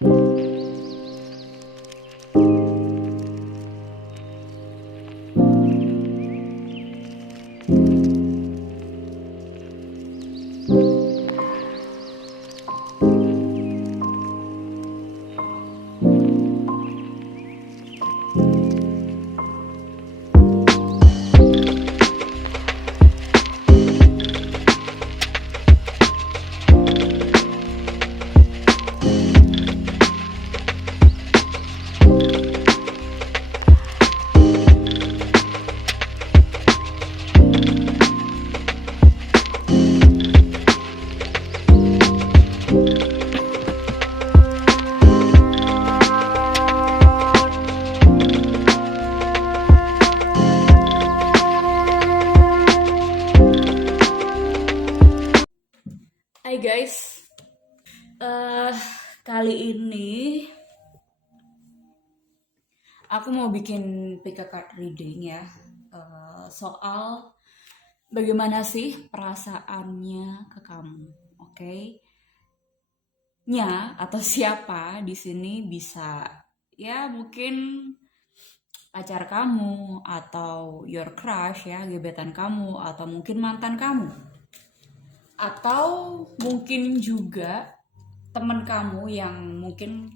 Hai guys, eh kali ini aku mau bikin pick a card reading ya, soal bagaimana sih perasaannya ke kamu, oke? Nya atau siapa di sini bisa ya mungkin pacar kamu atau your crush ya, gebetan kamu atau mungkin mantan kamu. Atau mungkin juga teman kamu yang mungkin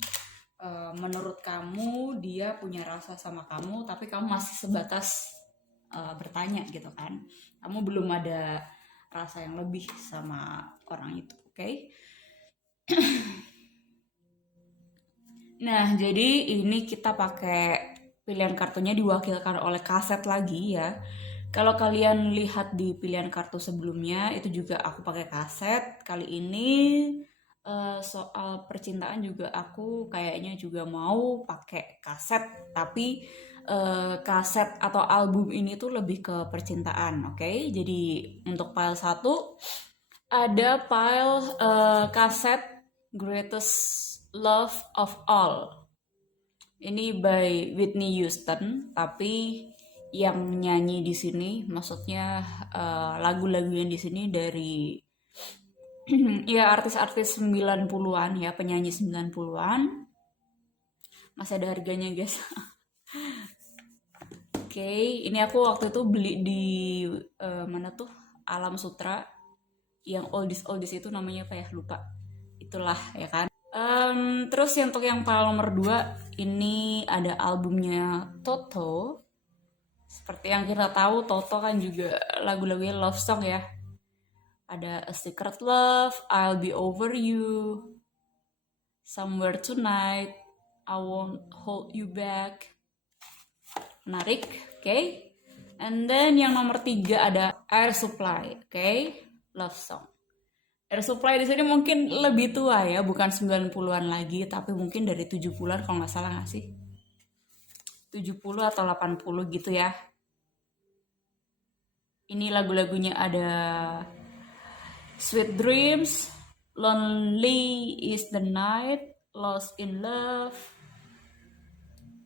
menurut kamu dia punya rasa sama kamu tapi kamu masih sebatas bertanya gitu kan, kamu belum ada rasa yang lebih sama orang itu, oke? Nah, jadi ini kita pakai pilihan kartunya diwakilkan oleh kaset lagi ya. Kalau kalian lihat di pilihan kartu sebelumnya, itu juga aku pakai kaset. Kali ini soal percintaan juga aku kayaknya juga mau pakai kaset. Tapi kaset atau album ini tuh lebih ke percintaan, oke? Jadi untuk file 1 ada file kaset Greatest Love of All. Ini by Whitney Houston, tapi yang nyanyi di sini, maksudnya lagu-lagunya di sini dari ya artis-artis 90-an ya, penyanyi 90-an. Masih ada harganya, guys. Oke, ini aku waktu itu beli di mana tuh? Alam Sutra. Yang oldies itu namanya apa ya? Lupa. Itulah ya kan. Terus untuk yang file nomor 2 ini ada albumnya Toto. Seperti yang kita tahu, Toto kan juga lagu-lagunya love song ya. Ada A Secret Love, I'll Be Over You, Somewhere Tonight, I Won't Hold You Back. Menarik, oke? And then yang nomor 3 ada Air Supply, oke? Love song. Air Supply di sini mungkin lebih tua ya, bukan 90-an lagi, tapi mungkin dari 70-an kalau nggak salah nggak sih? 70 atau 80 gitu ya. Ini lagu-lagunya ada Sweet Dreams, Lonely is the Night, Lost in Love,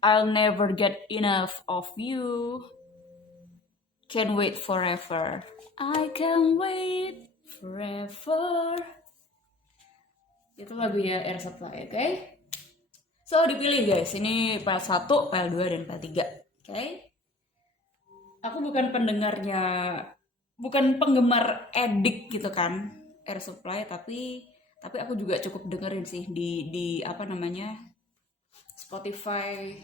I'll Never Get Enough of You, Can't Wait Forever, I Can't Wait Forever. Itu lagunya Air Supply, oke? So, dipilih guys, ini file 1, file 2, dan file 3, oke? Aku bukan penggemar edik gitu kan, Air Supply, tapi aku juga cukup dengerin sih di apa namanya, Spotify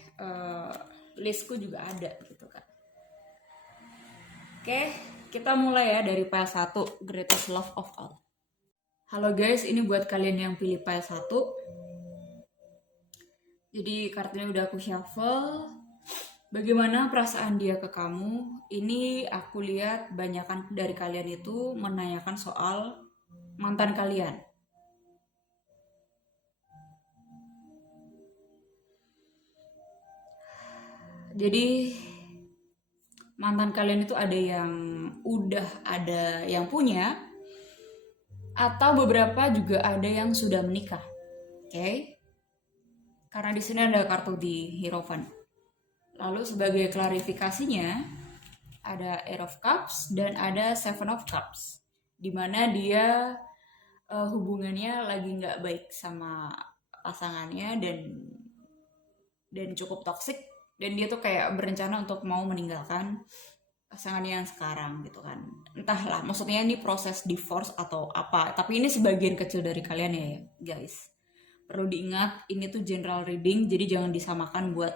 listku juga ada gitu kan. Oke, kita mulai ya dari file 1, Greatest Love of All. Halo guys, ini buat kalian yang pilih file 1. Jadi kartunya udah aku shuffle. Bagaimana perasaan dia ke kamu? Ini aku lihat banyakan dari kalian itu menanyakan soal mantan kalian. Jadi mantan kalian itu ada yang udah ada yang punya, atau beberapa juga ada yang sudah menikah. Oke? Karena di sini ada kartu di Hierophant. Lalu sebagai klarifikasinya ada Eight of Cups dan ada Seven of Cups, dimana dia hubungannya lagi nggak baik sama pasangannya dan cukup toksik, dan dia tuh kayak berencana untuk mau meninggalkan pasangannya yang sekarang gitu kan. Entahlah, maksudnya ini proses divorce atau apa, tapi ini sebagian kecil dari kalian ya guys. Perlu diingat, ini tuh general reading, jadi jangan disamakan buat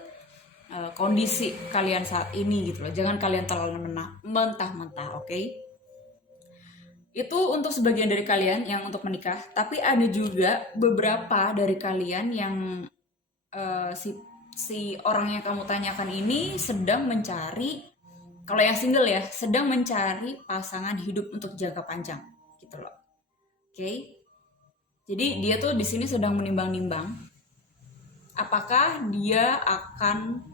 kondisi kalian saat ini gitu loh. Jangan kalian terlalu mentah-mentah, oke? Itu untuk sebagian dari kalian yang untuk menikah, tapi ada juga beberapa dari kalian yang si orang yang kamu tanyakan ini sedang mencari, kalau yang single ya, sedang mencari pasangan hidup untuk jangka panjang gitu loh. Oke? Jadi dia tuh di sini sedang menimbang-nimbang apakah dia akan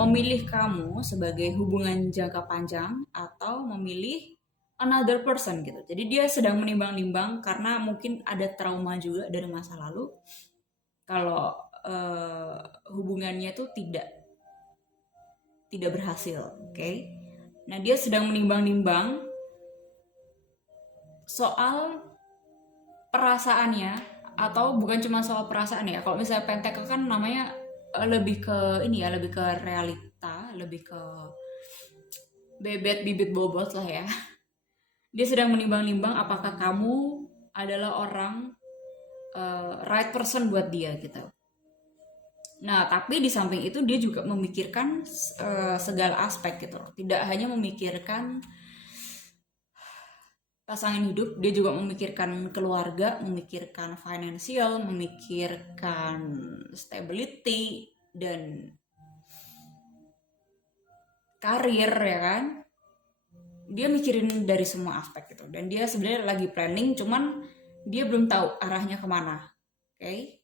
memilih kamu sebagai hubungan jangka panjang atau memilih another person gitu. Jadi dia sedang menimbang-nimbang karena mungkin ada trauma juga dari masa lalu kalau hubungannya tuh tidak berhasil, oke? Nah, dia sedang menimbang-nimbang soal perasaannya, atau bukan cuma soal perasaan ya. Kalau misalnya pentakel kan namanya lebih ke ini ya, lebih ke realita, lebih ke bebet bibit bobot lah ya. Dia sedang menimbang-nimbang apakah kamu adalah orang right person buat dia gitu. Nah, tapi di samping itu dia juga memikirkan segala aspek gitu. Tidak hanya memikirkan pasangan hidup, dia juga memikirkan keluarga, memikirkan financial, memikirkan stability dan karir ya kan. Dia mikirin dari semua aspek gitu, dan dia sebenarnya lagi planning, cuman dia belum tahu arahnya kemana. Oke?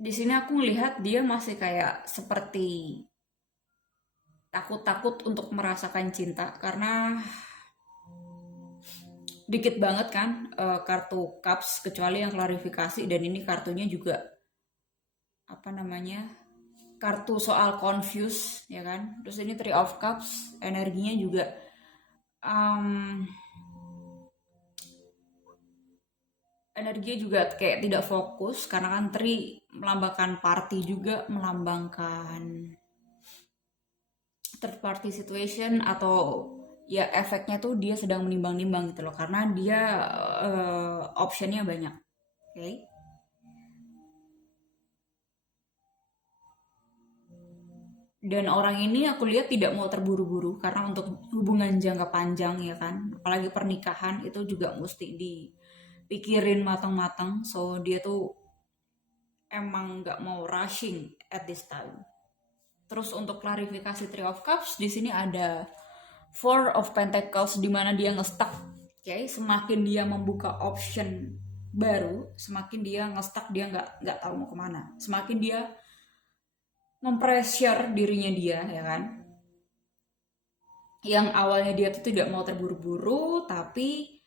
Di sini aku melihat dia masih kayak seperti takut-takut untuk merasakan cinta karena dikit banget kan kartu cups, kecuali yang klarifikasi, dan ini kartunya juga apa namanya, kartu soal confuse ya kan. Terus ini three of cups, energinya juga um, energinya juga kayak tidak fokus karena kan three melambangkan party, juga melambangkan third party situation, atau ya efeknya tuh dia sedang menimbang-nimbang gitu loh, karena dia optionnya banyak. Oke? Dan orang ini aku lihat tidak mau terburu-buru karena untuk hubungan jangka panjang ya kan, apalagi pernikahan itu juga mesti dipikirin matang-matang. So dia tuh emang nggak mau rushing at this time. Terus untuk klarifikasi Three of Cups, di sini ada Four of Pentacles di mana dia nge-stuck. Oke, semakin dia membuka option baru, semakin dia nge-stuck, dia nggak tahu mau kemana. Semakin dia mempressure dirinya dia ya kan. Yang awalnya dia tuh tidak mau terburu-buru, tapi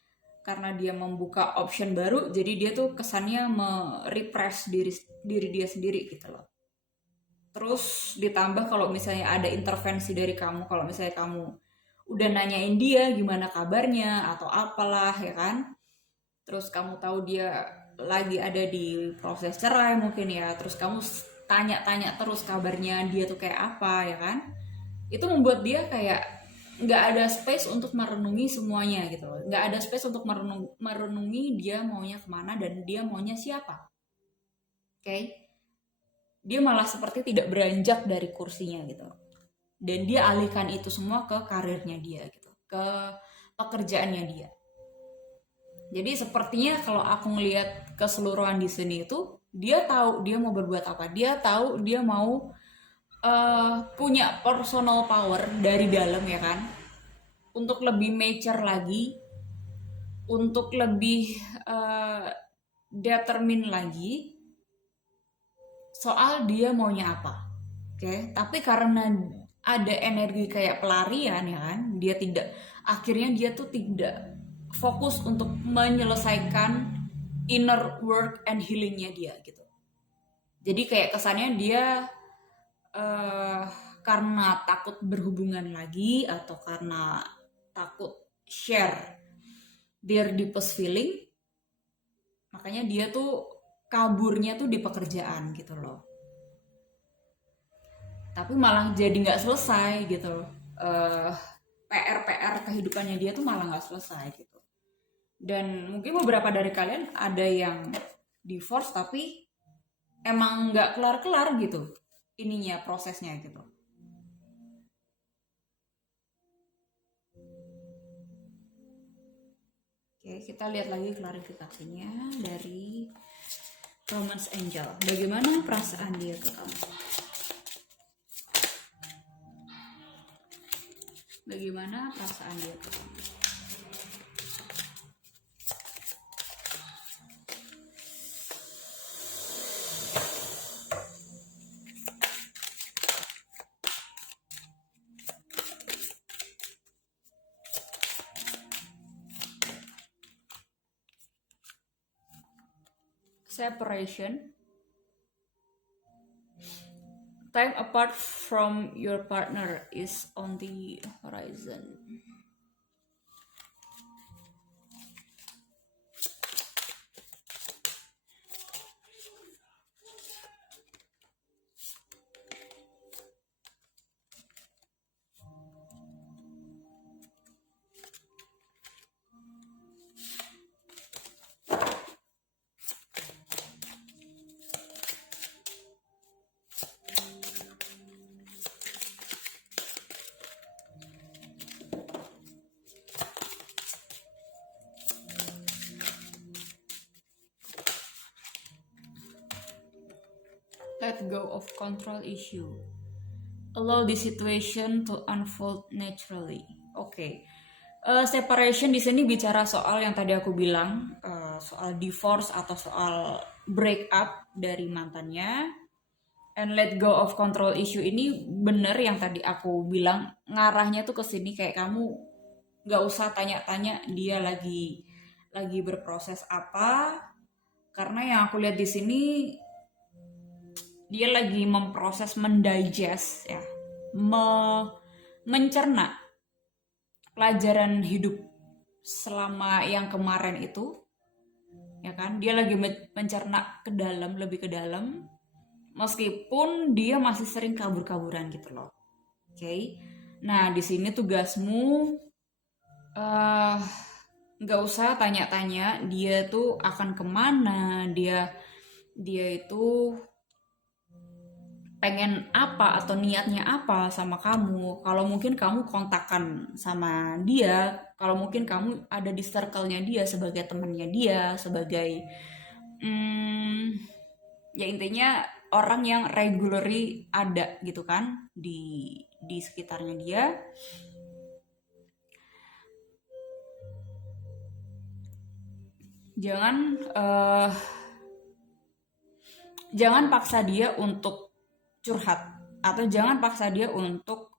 karena dia membuka option baru, jadi dia tuh kesannya merepress diri dia sendiri gitu loh. Terus ditambah kalau misalnya ada intervensi dari kamu, kalau misalnya kamu udah nanyain dia gimana kabarnya atau apalah ya kan, terus kamu tahu dia lagi ada di proses cerai mungkin ya, terus kamu tanya-tanya terus kabarnya dia tuh kayak apa ya kan, itu membuat dia kayak nggak ada space untuk merenungi semuanya gitu loh, nggak ada space untuk merenungi dia maunya kemana dan dia maunya siapa. Oke? Dia malah seperti tidak beranjak dari kursinya gitu, dan dia alihkan itu semua ke karirnya dia gitu, ke pekerjaannya dia. Jadi sepertinya kalau aku ngelihat keseluruhan di sini itu, dia tahu dia mau berbuat apa, dia tahu dia mau punya personal power dari dalam ya kan, untuk lebih mature lagi, untuk lebih determine lagi soal dia maunya apa. Oke, tapi karena ada energi kayak pelarian ya kan, dia tidak, akhirnya dia tuh tidak fokus untuk menyelesaikan inner work and healingnya dia gitu. Jadi kayak kesannya dia karena takut berhubungan lagi, atau karena takut share their deepest feeling, makanya dia tuh kaburnya tuh di pekerjaan gitu loh. Tapi malah jadi nggak selesai gitu loh. PR kehidupannya dia tuh malah nggak selesai gitu. Dan mungkin beberapa dari kalian ada yang divorce tapi emang nggak kelar-kelar gitu ininya, prosesnya gitu. Oke, kita lihat lagi klarifikasinya dari Romance Angel. Bagaimana perasaan dia ke kamu? Bagaimana perasaan dia ke kamu? Separation. Time apart from your partner is on the horizon. Let go of control issue. Allow the situation to unfold naturally. Oke. Separation di sini bicara soal yang tadi aku bilang, soal divorce atau soal break up dari mantannya. And let go of control issue ini bener yang tadi aku bilang, ngarahnya tuh ke sini kayak kamu nggak usah tanya-tanya dia lagi berproses apa, karena yang aku lihat di sini dia lagi memproses, mendigest ya, mencerna pelajaran hidup selama yang kemarin itu, ya kan? Dia lagi mencerna ke dalam, lebih ke dalam, meskipun dia masih sering kabur-kaburan gitu loh. Oke. Nah, di sini tugasmu nggak usah tanya-tanya dia tuh akan kemana, dia itu pengen apa atau niatnya apa sama kamu. Kalau mungkin kamu kontakkan sama dia, kalau mungkin kamu ada di circle-nya dia sebagai temannya dia, sebagai ya intinya orang yang regularly ada gitu kan di sekitarnya dia. Jangan paksa dia untuk curhat, atau jangan paksa dia untuk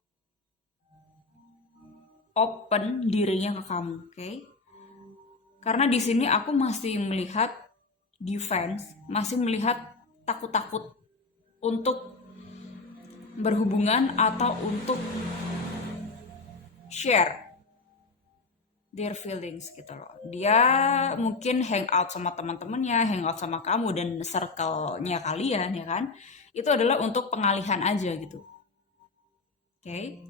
open dirinya ke kamu, oke? Karena di sini aku masih melihat defense, masih melihat takut-takut untuk berhubungan atau untuk share their feelings gitu loh. Dia mungkin hang out sama teman-temannya, hang out sama kamu dan circle-nya kalian ya kan. Itu adalah untuk pengalihan aja gitu. Oke.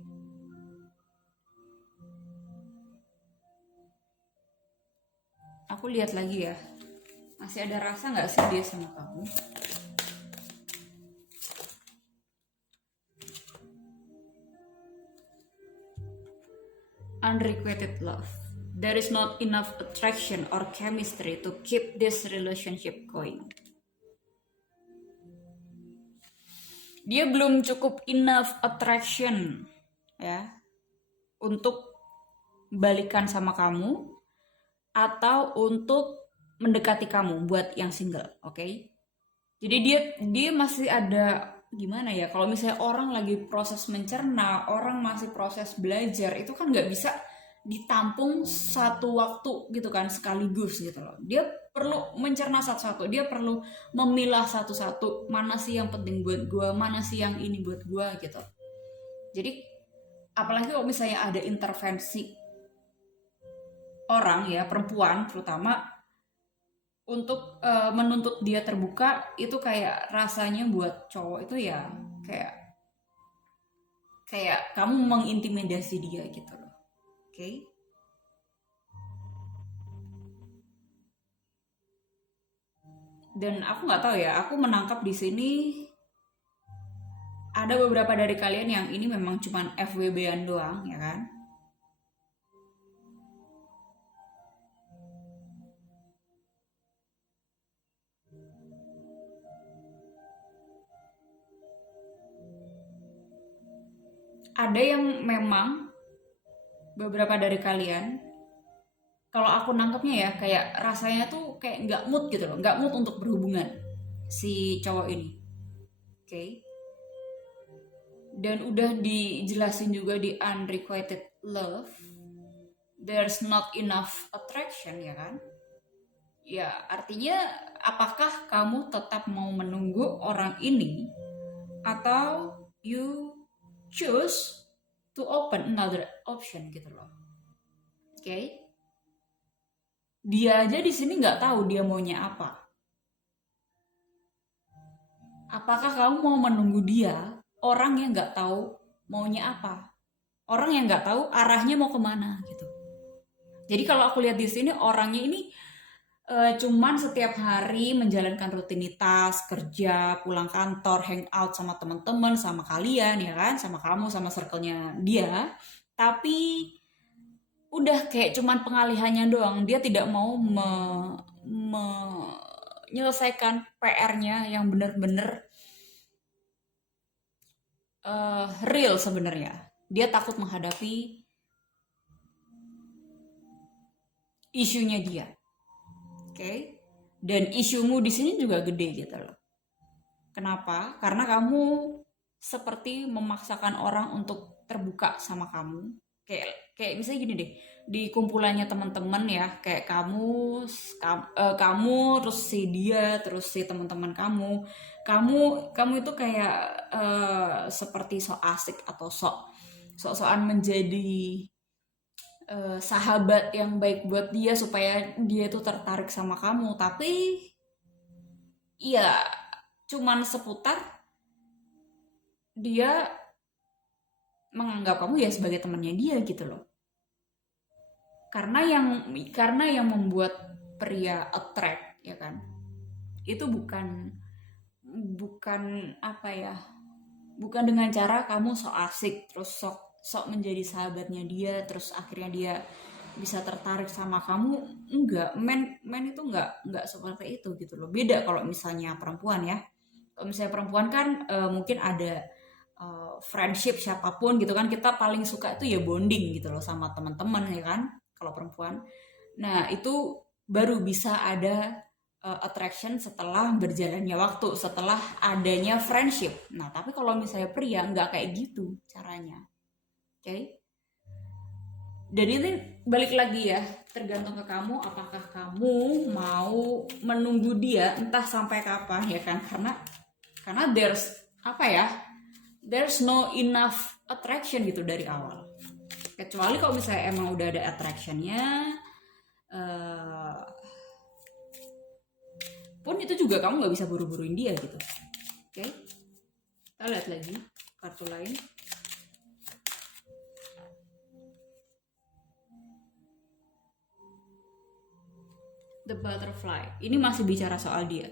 Aku lihat lagi ya. Masih ada rasa nggak sih dia sama kamu? Unrequited love. There is not enough attraction or chemistry to keep this relationship going. Dia belum cukup enough attraction ya untuk balikan sama kamu atau untuk mendekati kamu buat yang single, oke? Jadi dia masih ada gimana ya? Kalau misalnya orang lagi proses mencerna, orang masih proses belajar, itu kan nggak bisa ditampung satu waktu gitu kan, sekaligus gitu loh. Dia perlu mencerna satu-satu, dia perlu memilah satu-satu, mana sih yang penting buat gue, mana sih yang ini buat gue gitu. Jadi apalagi kalau misalnya ada intervensi orang ya, perempuan terutama, untuk menuntut dia terbuka itu kayak rasanya buat cowok itu ya kayak kayak kamu mengintimidasi dia gitu loh. Oke. Dan aku nggak tahu ya, aku menangkap di sini ada beberapa dari kalian yang ini memang cuman FWB-an doang ya kan. Ada yang memang beberapa dari kalian, kalau aku nangkepnya ya kayak rasanya tuh kayak nggak mood gitu loh, nggak mood untuk berhubungan si cowok ini. Oke. Okay? Dan udah dijelasin juga di unrequited love, there's not enough attraction ya kan. Ya artinya apakah kamu tetap mau menunggu orang ini atau you choose to open another option gitu loh. Oke. Okay? Dia aja di sini nggak tahu dia maunya apa. Apakah kamu mau menunggu dia, orang yang nggak tahu maunya apa, orang yang nggak tahu arahnya mau kemana gitu. Jadi kalau aku lihat di sini orangnya ini cuman setiap hari menjalankan rutinitas kerja, pulang kantor, hangout sama teman-teman, sama kalian ya kan, sama kamu, sama circle-nya dia. Tapi udah kayak cuman pengalihannya doang. Dia tidak mau menyelesaikan PR-nya yang benar-benar real sebenarnya. Dia takut menghadapi isunya dia. Oke. Okay? Dan isumu di sini juga gede gitu loh. Kenapa? Karena kamu seperti memaksakan orang untuk terbuka sama kamu. Kayak misalnya gini deh, di kumpulannya teman-teman ya, kayak kamu terus si dia terus si teman-teman kamu itu kayak seperti sok asik atau sok-sokan menjadi sahabat yang baik buat dia supaya dia tuh tertarik sama kamu, tapi ya cuman seputar dia menganggap kamu ya sebagai temannya dia gitu loh. Karena yang membuat pria attract ya kan, itu bukan bukan apa ya, bukan dengan cara kamu sok asik terus sok sok menjadi sahabatnya dia terus akhirnya dia bisa tertarik sama kamu. Enggak, men itu enggak seperti itu gitu loh. Beda kalau misalnya perempuan ya. Kalau misalnya perempuan kan mungkin ada friendship siapapun gitu kan, kita paling suka itu ya bonding gitu loh sama teman-teman ya kan kalau perempuan. Nah itu baru bisa ada attraction setelah berjalannya waktu, setelah adanya friendship. Nah tapi kalau misalnya pria nggak kayak gitu caranya. Oke. Okay? Dan ini balik lagi ya, tergantung ke kamu apakah kamu mau menunggu dia entah sampai kapan ya kan, karena there's apa ya, there's no enough attraction gitu dari awal. Kecuali kalau misalnya emang udah ada attractionnya, pun itu juga kamu nggak bisa buru-buruin dia gitu. Oke, kita lihat lagi kartu lain. The Butterfly. Ini masih bicara soal dia.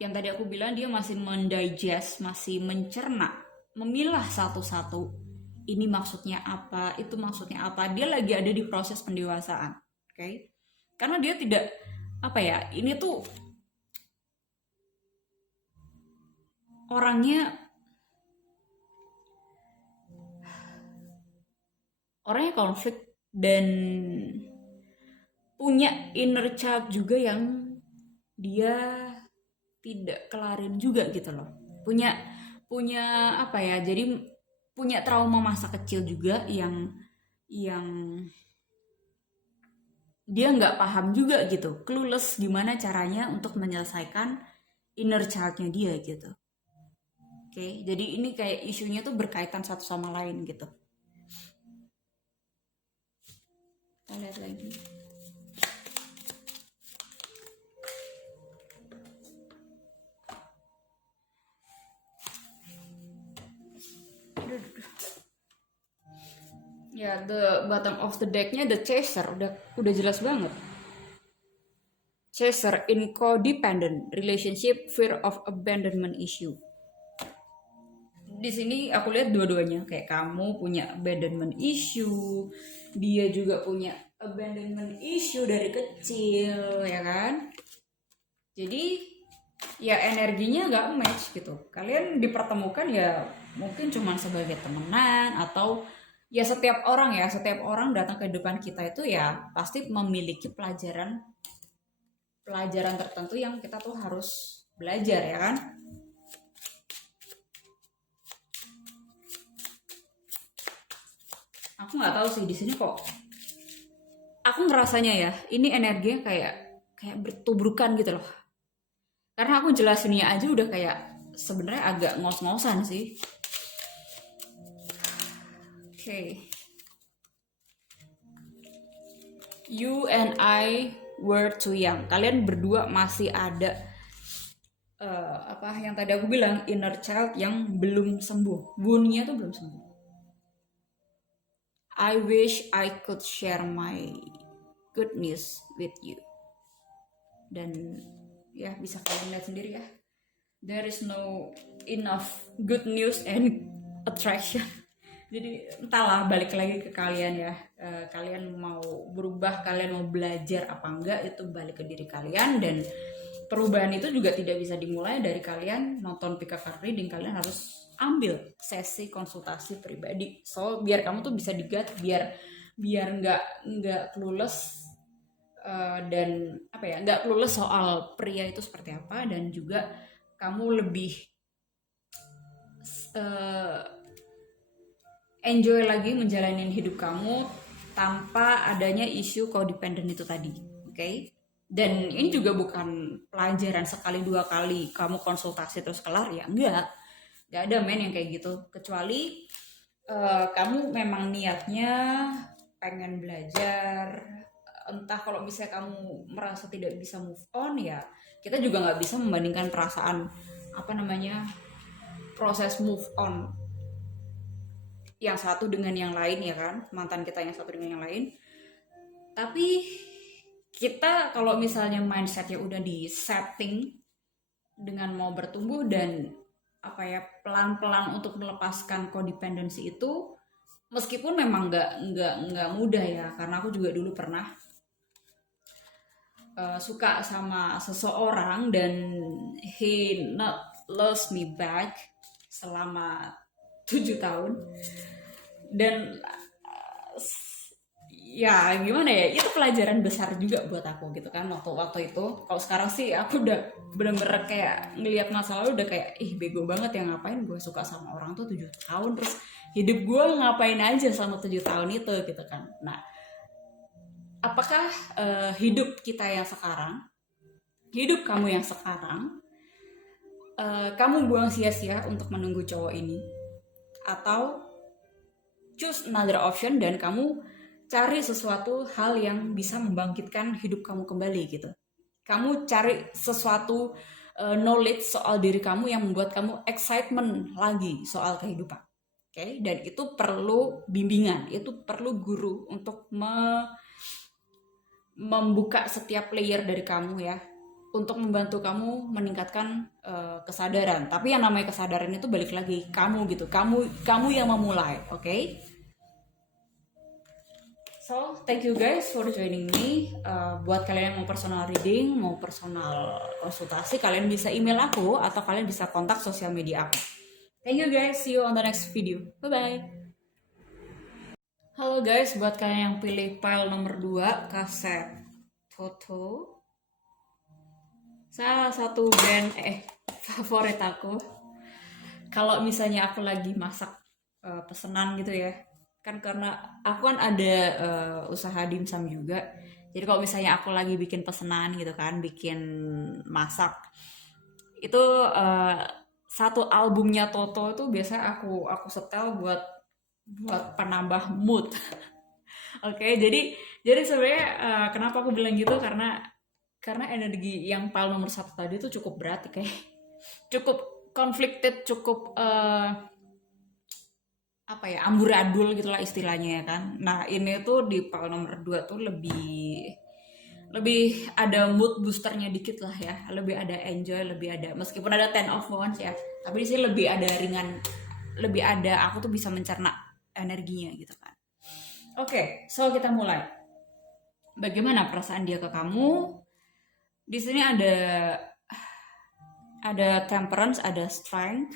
Yang tadi aku bilang dia masih mendigest, masih mencerna, memilah satu-satu. Ini maksudnya apa, itu maksudnya apa. Dia lagi ada di proses pendewasaan. Oke? Okay? Karena dia tidak apa ya, ini tuh orangnya konflik dan punya inner child juga yang dia tidak kelarin juga gitu loh. Punya apa ya, jadi punya trauma masa kecil juga yang dia nggak paham juga gitu, clueless gimana caranya untuk menyelesaikan inner childnya dia gitu. Oke, jadi ini kayak isunya tuh berkaitan satu sama lain gitu. Kita lihat lagi. Ya, the bottom of the decknya the chaser, udah jelas banget. Chaser in codependent relationship, fear of abandonment issue. Di sini aku lihat dua-duanya, kayak kamu punya abandonment issue, dia juga punya abandonment issue dari kecil, ya kan? Jadi ya energinya nggak match gitu. Kalian dipertemukan ya mungkin cuma sebagai temenan, atau ya setiap orang datang ke depan kita itu ya pasti memiliki pelajaran tertentu yang kita tuh harus belajar, ya kan? Aku nggak tahu sih di sini kok. Aku ngerasanya ya, ini energinya kayak bertubrukan gitu loh. Karena aku jelasinnya aja udah kayak sebenarnya agak ngos-ngosan sih. Okay. You and I were too young. Kalian berdua masih ada apa yang tadi aku bilang, inner child yang belum sembuh. Wound-nya tuh belum sembuh. I wish I could share my good news with you. Dan ya bisa kalian lihat sendiri ya. There is no enough good news and attraction. Jadi entahlah, balik lagi ke kalian ya. Kalian mau berubah, kalian mau belajar apa enggak, itu balik ke diri kalian. Dan perubahan itu juga tidak bisa dimulai dari kalian nonton pick up reading. Kalian harus ambil sesi konsultasi pribadi. So biar kamu tuh bisa digat, biar nggak clueless, dan apa ya, nggak clueless soal pria itu seperti apa, dan juga kamu lebih enjoy lagi menjalani hidup kamu tanpa adanya isu codependent itu tadi, oke? Dan ini juga bukan pelajaran sekali dua kali kamu konsultasi terus kelar, ya enggak ada men yang kayak gitu, kecuali kamu memang niatnya pengen belajar. Entah, kalau misalnya kamu merasa tidak bisa move on, ya kita juga nggak bisa membandingkan perasaan proses move on yang satu dengan yang lain, ya kan, mantan kita yang satu dengan yang lain. Tapi kita kalau misalnya mindsetnya udah di setting dengan mau bertumbuh dan pelan-pelan untuk melepaskan codependency itu, meskipun memang nggak mudah ya, karena aku juga dulu pernah suka sama seseorang dan he not lost me back selama 7 tahun. Dan ya gimana ya, itu pelajaran besar juga buat aku gitu kan waktu itu. Kalau sekarang sih aku udah bener-bener kayak ngelihat masa lalu udah kayak bego banget ya, ngapain gue suka sama orang tuh 7 tahun, terus hidup gue ngapain aja selama 7 tahun itu gitu kan. Nah, apakah hidup kita yang sekarang, hidup kamu yang sekarang, kamu buang sia-sia untuk menunggu cowok ini, atau choose another option dan kamu cari sesuatu hal yang bisa membangkitkan hidup kamu kembali gitu. Kamu cari sesuatu knowledge soal diri kamu yang membuat kamu excitement lagi soal kehidupan. Oke? Dan itu perlu bimbingan, itu perlu guru untuk membuka setiap layer dari kamu ya, untuk membantu kamu meningkatkan kesadaran. Tapi yang namanya kesadaran itu balik lagi kamu gitu, kamu yang memulai, oke? So, thank you guys for joining me. Buat kalian yang mau personal reading, mau personal konsultasi, kalian bisa email aku atau kalian bisa kontak sosial media aku. Thank you guys, see you on the next video. Bye-bye. Halo guys, buat kalian yang pilih file nomor 2, kaset Toto, salah satu band favorit aku. Kalau misalnya aku lagi masak pesenan gitu ya, kan karena aku kan ada usaha dimsum juga. Jadi kalau misalnya aku lagi bikin pesenan gitu kan, bikin masak, itu satu albumnya Toto itu biasa aku setel buat penambah mood. Oke, jadi Jadi sebenarnya kenapa aku bilang gitu, karena energi yang pile nomor satu tadi tuh cukup berat, kayak cukup conflicted, cukup apa ya, amburadul gitulah istilahnya ya kan. Nah ini tuh di pile nomor 2 tuh lebih lebih ada mood boosternya dikit lah ya, lebih ada enjoy, lebih ada, meskipun ada ten of wands ya, tapi di sini lebih ada ringan, lebih ada aku tuh bisa mencerna energinya gitu kan. Oke, so kita mulai. Bagaimana perasaan dia ke kamu? Di sini ada temperance, ada strength,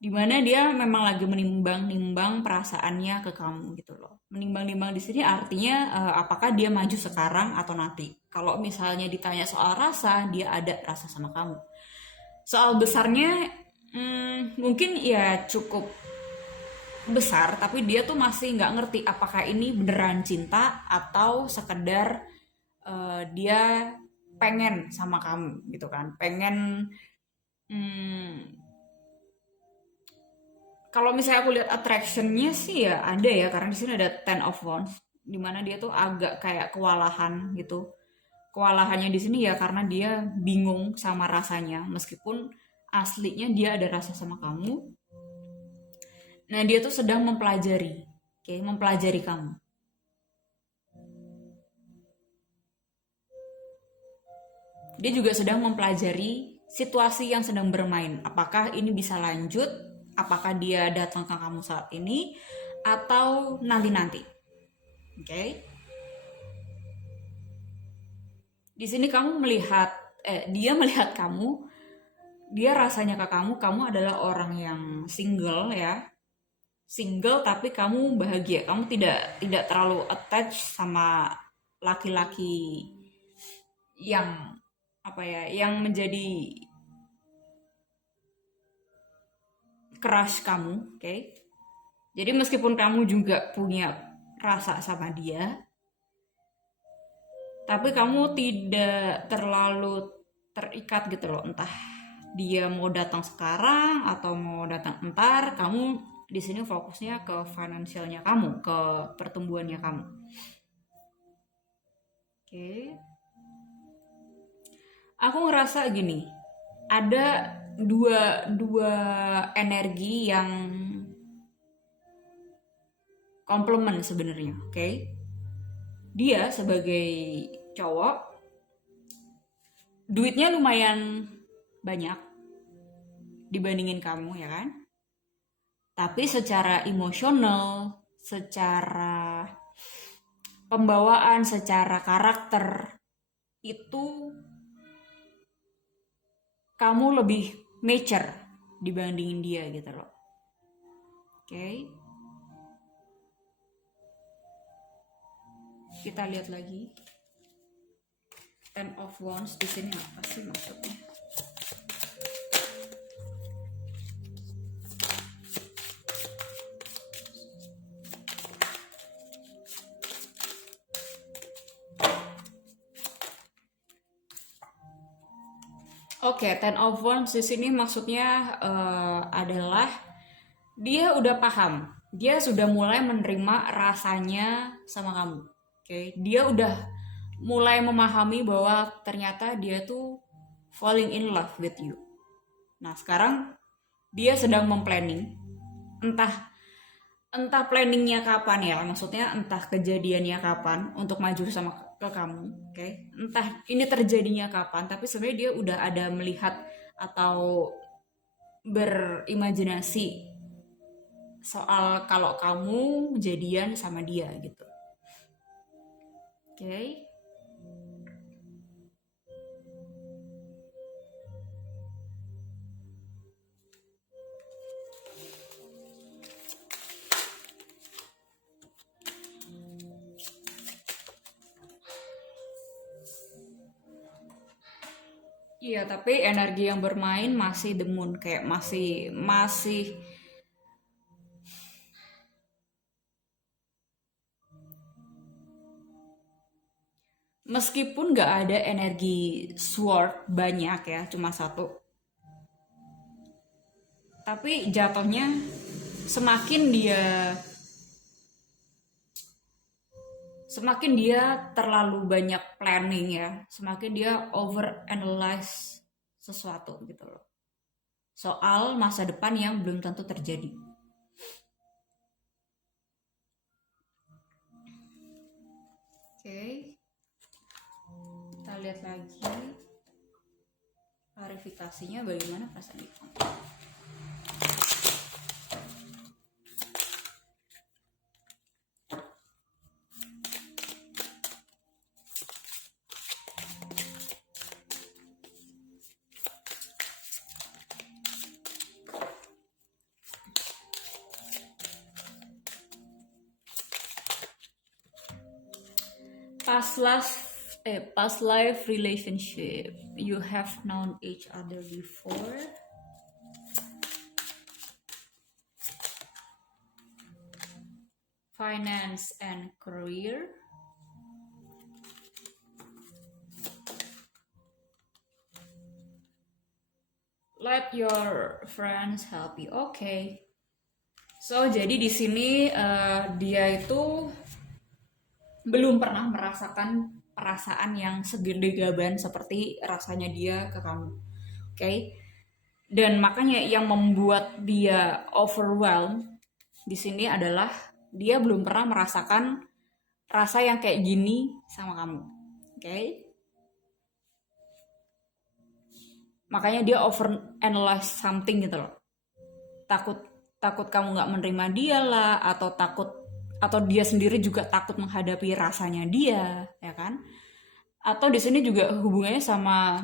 dimana dia memang lagi menimbang-nimbang perasaannya ke kamu gitu loh. Menimbang-nimbang di sini artinya apakah dia maju sekarang atau nanti. Kalau misalnya ditanya soal rasa, dia ada rasa sama kamu. Soal besarnya, mungkin ya cukup besar, tapi dia tuh masih nggak ngerti apakah ini beneran cinta atau sekedar dia pengen sama kamu gitu kan, pengen. Kalau misalnya aku lihat attractionnya sih ya ada ya, karena di sini ada ten of wands, dimana dia tuh agak kayak kewalahan gitu. Kewalahannya di sini ya karena dia bingung sama rasanya, meskipun aslinya dia ada rasa sama kamu. Nah dia tuh sedang mempelajari, oke, mempelajari kamu. Dia juga sedang mempelajari situasi yang sedang bermain. Apakah ini bisa lanjut? Apakah dia datang ke kamu saat ini atau nanti-nanti? Oke. Okay? Di sini kamu melihat, dia melihat kamu, dia rasanya ke kamu adalah orang yang single ya. Single tapi kamu bahagia. Kamu tidak terlalu attached sama laki-laki yang apa ya, yang menjadi crush kamu, oke? Okay? Jadi meskipun kamu juga punya rasa sama dia, tapi kamu tidak terlalu terikat gitu loh. Entah dia mau datang sekarang atau mau datang entar, kamu di sini fokusnya ke finansialnya kamu, ke pertumbuhannya kamu. Oke. Okay. Aku ngerasa gini, ada dua energi yang komplement sebenarnya, oke? Okay? Dia sebagai cowok, duitnya lumayan banyak dibandingin kamu ya kan? Tapi secara emosional, secara pembawaan, secara karakter, itu kamu lebih mature dibandingin dia gitu loh. Oke. Okay. Kita lihat lagi. Ten of Wands di sini apa sih maksudnya? Oke, Ten of Wands di sini maksudnya adalah dia udah paham, dia sudah mulai menerima rasanya sama kamu. Oke, dia udah mulai memahami bahwa ternyata dia tuh falling in love with you. Nah, sekarang dia sedang memplanning, entah planningnya kapan ya, maksudnya entah kejadiannya kapan untuk maju sama ke kamu, oke? Entah ini terjadinya kapan, tapi sebenarnya dia udah ada melihat atau berimajinasi soal kalau kamu jadian sama dia gitu. Oke. Okay. Iya, tapi energi yang bermain masih the moon, kayak masih meskipun nggak ada energi sword banyak ya, cuma satu. Tapi semakin dia terlalu banyak planning ya, semakin dia over analyze sesuatu gitu loh. Soal masa depan yang belum tentu terjadi. Oke, kita lihat lagi klarifikasinya bagaimana perasaan itu. Past life relationship. You have known each other before. Finance and career. Let your friends help you. Okay. So jadi di sini dia itu belum pernah merasakan perasaan yang segede gaban seperti rasanya dia ke kamu. Oke. Dan makanya yang membuat dia overwhelmed di sini adalah dia belum pernah merasakan rasa yang kayak gini sama kamu. Oke. Makanya dia over analyze something gitu loh. Takut kamu nggak menerima dia lah, atau dia sendiri juga takut menghadapi rasanya dia, ya kan? Atau di sini juga hubungannya sama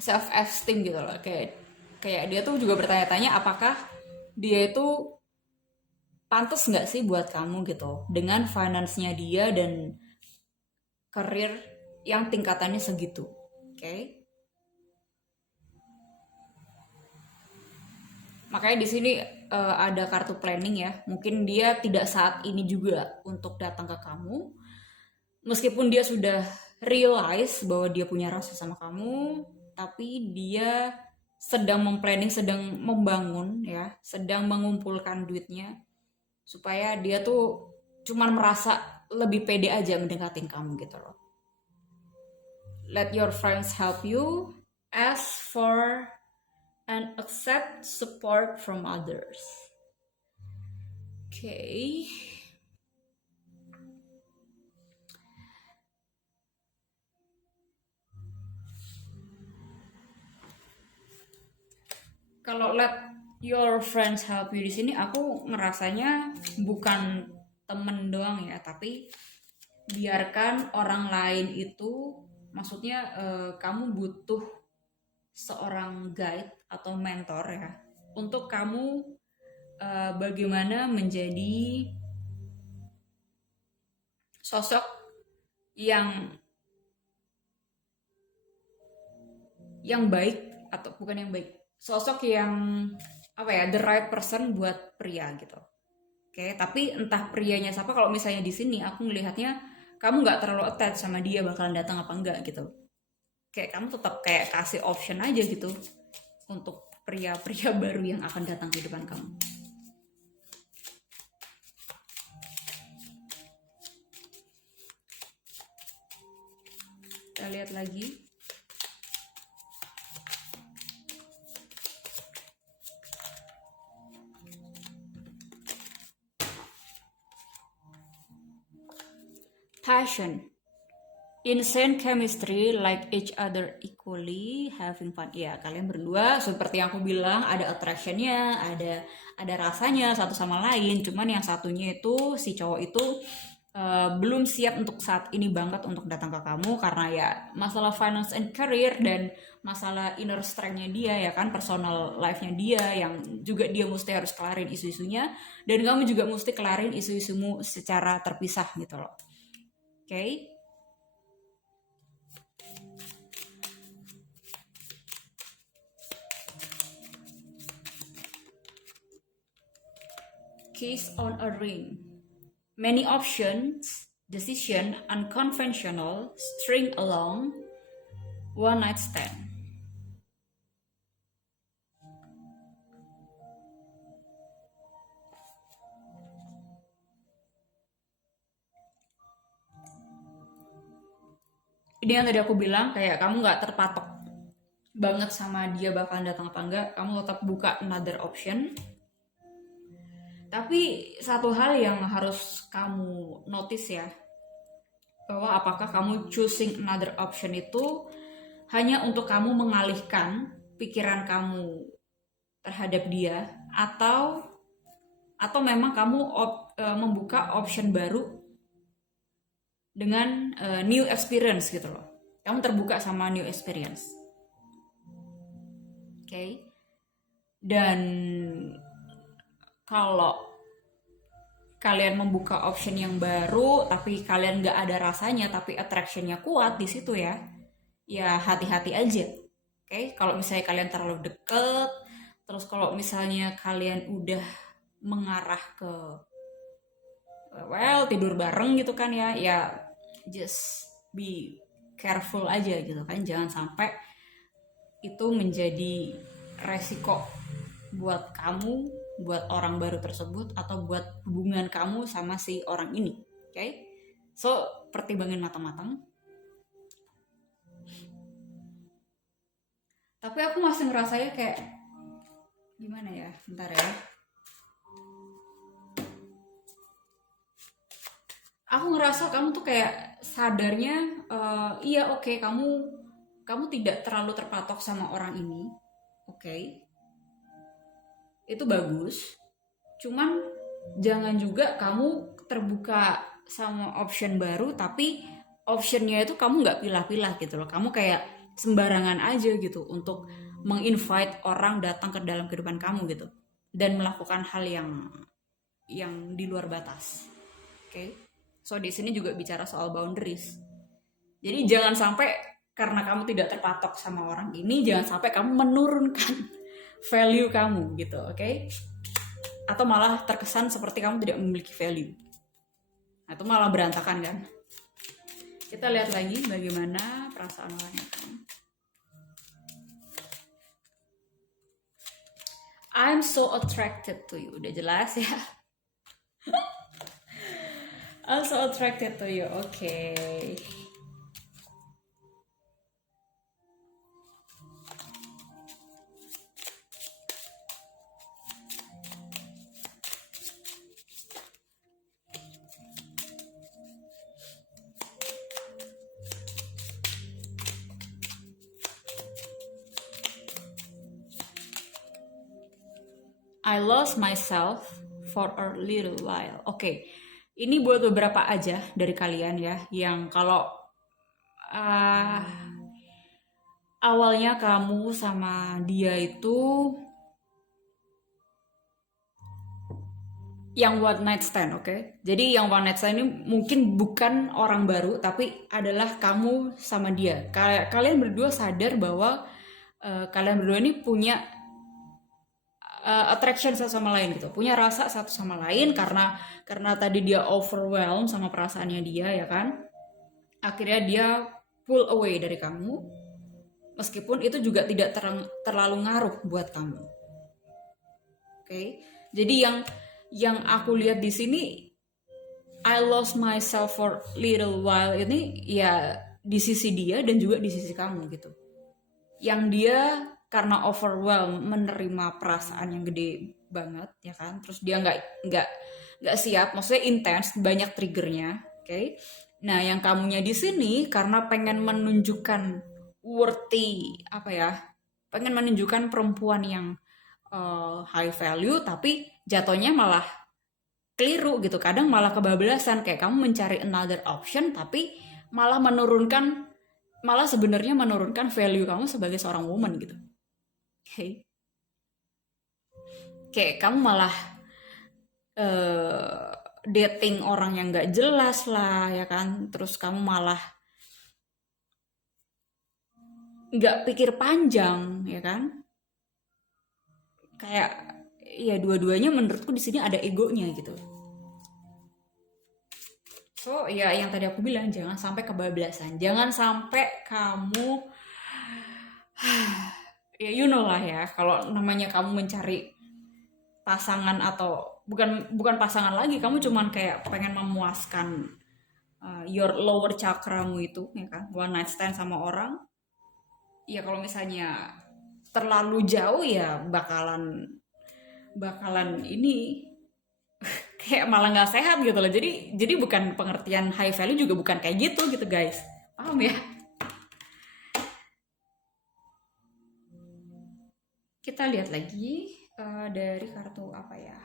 self esteem gitu loh, kayak dia tuh juga bertanya-tanya apakah dia itu pantas nggak sih buat kamu gitu dengan finance-nya dia dan karir yang tingkatannya segitu. Oke. Makanya di sini ada kartu planning ya. Mungkin dia tidak saat ini juga untuk datang ke kamu. Meskipun dia sudah realize bahwa dia punya rasa sama kamu, tapi dia sedang memplanning, sedang membangun ya, sedang mengumpulkan duitnya supaya dia tuh cuman merasa lebih pede aja mendekatin kamu gitu loh. Let your friends help you. Ask for and accept support from others. Okay. Kalau let your friends help you di sini aku ngerasanya bukan temen doang ya, tapi biarkan orang lain itu, maksudnya kamu butuh seorang guide atau mentor ya untuk kamu bagaimana menjadi sosok yang baik, atau bukan yang baik, sosok yang apa ya, the right person buat pria gitu. Oke, tapi entah prianya siapa, kalau misalnya di sini aku ngelihatnya kamu nggak terlalu attach sama dia bakalan datang apa enggak gitu. Kayak kamu tetap kayak kasih option aja gitu untuk pria-pria baru yang akan datang ke depan kamu. Kita lihat lagi. Passion. Insane chemistry, like each other equally, having fun. Ya, kalian berdua seperti yang aku bilang, ada attractionnya, ada rasanya satu sama lain. Cuman yang satunya itu, si cowok itu belum siap untuk saat ini banget untuk datang ke kamu karena ya masalah finance and career dan masalah inner strength-nya dia ya kan, personal life-nya dia yang juga dia mesti harus kelarin isu-isunya, dan kamu juga mesti kelarin isu-isumu secara terpisah gitu loh. Oke. Kiss on a ring. Many options, decision unconventional, string along, one night stand. Ini yang tadi aku bilang, kayak kamu nggak terpatok banget sama dia bakalan datang apa enggak, kamu tetap buka another option. Tapi satu hal yang harus kamu notice ya, bahwa apakah kamu choosing another option itu hanya untuk kamu mengalihkan pikiran kamu terhadap dia, atau memang kamu membuka option baru dengan new experience gitu loh. Kamu terbuka sama new experience. Oke. Dan kalau kalian membuka option yang baru tapi kalian nggak ada rasanya tapi attractionnya kuat di situ ya, ya hati-hati aja. Oke, kalau misalnya kalian terlalu deket, terus kalau misalnya kalian udah mengarah ke tidur bareng gitu kan ya, ya just be careful aja gitu kan, jangan sampai itu menjadi resiko buat kamu, buat orang baru tersebut, atau buat hubungan kamu sama si orang ini. Oke? So, pertimbangin matang-matang. Tapi aku masih ngerasanya kayak gimana ya? Bentar ya. Aku ngerasa kamu tuh kayak sadarnya iya oke, kamu tidak terlalu terpatok sama orang ini. Oke. Itu bagus. Cuman jangan juga kamu terbuka sama option baru tapi optionnya itu kamu nggak pilah-pilah gitu loh. Kamu kayak sembarangan aja gitu untuk menginvite orang datang ke dalam kehidupan kamu gitu dan melakukan hal yang di luar batas. Oke. So di sini juga bicara soal boundaries. Jadi jangan sampai karena kamu tidak terpatok sama orang ini, jangan sampai kamu menurunkan value kamu gitu, oke? Atau malah terkesan seperti kamu tidak memiliki value. Nah, itu malah berantakan kan? Kita lihat lagi bagaimana perasaan wanita. I'm so attracted to you, udah jelas ya. I'm so attracted to you, okay. I lost myself for a little while. Oke, ini buat beberapa aja dari kalian ya, yang kalau awalnya kamu sama dia itu yang one night stand, oke? Jadi yang one night stand ini mungkin bukan orang baru, tapi adalah kamu sama dia. Kalian berdua sadar bahwa kalian berdua ini punya attraction satu sama lain gitu, punya rasa satu sama lain karena tadi dia overwhelmed sama perasaannya dia ya kan, akhirnya dia pull away dari kamu, meskipun itu juga tidak terlalu ngaruh buat kamu. Oke. Jadi yang aku lihat di sini, I lost myself for little while ini ya di sisi dia dan juga di sisi kamu gitu, yang dia karena overwhelmed menerima perasaan yang gede banget ya kan, terus dia nggak siap, maksudnya intens, banyak triggernya, oke? Nah yang kamunya di sini karena pengen menunjukkan worthy, apa ya, pengen menunjukkan perempuan yang high value, tapi jatuhnya malah keliru gitu, kadang malah kebablasan, kayak kamu mencari another option tapi malah sebenarnya menurunkan value kamu sebagai seorang woman gitu. Oke. Kayak kamu malah dating orang yang gak jelas lah ya kan, terus kamu malah gak pikir panjang ya kan, kayak ya dua-duanya menurutku di sini ada egonya gitu. So ya yang tadi aku bilang, jangan sampai kebablasan, jangan sampai kamu ya you know lah ya, kalau namanya kamu mencari pasangan, atau bukan pasangan lagi, kamu cuman kayak pengen memuaskan your lower chakramu itu, ya kan, one night stand sama orang, ya kalau misalnya terlalu jauh ya bakalan ini kayak malah nggak sehat gitu loh. Jadi bukan pengertian high value juga bukan kayak gitu guys, paham ya? Kita lihat lagi dari kartu apa ya.